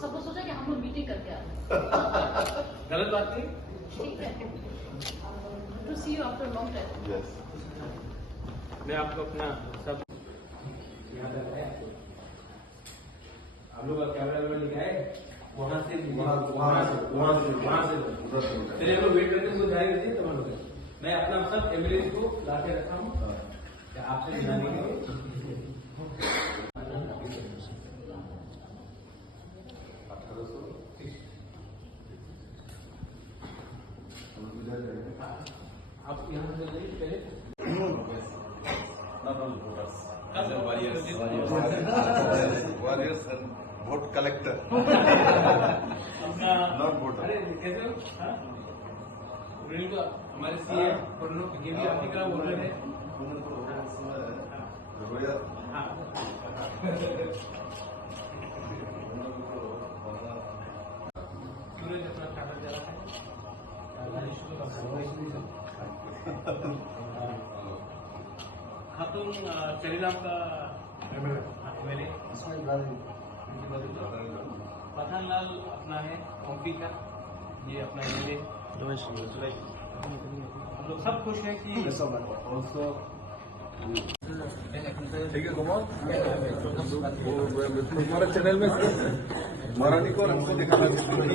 सबको सोचा कि हम लोग मीटिंग करके आ रहे हैं। गलत बात नहीं। ठीक है, to see you after long time. Yes, मैं आपको अपना सब यहाँ तक है, आप लोग का कैमरा वैमरा दिखाए, वहाँ से चलिए हम लोग वेट करते हैं, जाएंगे जी तमाम लोग। मैं अपना सब एम्बुलेंस को ला के रखा हूँ आपसे मिलाने के लिए। आप यहाँ से जाइए पहले। warriors and vote collector. Not voter. अरे कैसे हो? हाँ? रुनील को हमारे सीए प्रणव गेम आपकी तरह बोल रहे थे। हाँ। सूरज अपना खाता चला है। खातून चलीराम का एमएलए पठानलाल अपना है ओमपी का, ये अपना एमएलए हम लोग सब खुश हैं कि ठीक है कुमार, हमारे चैनल में मराठी को दिखाना चाहिए।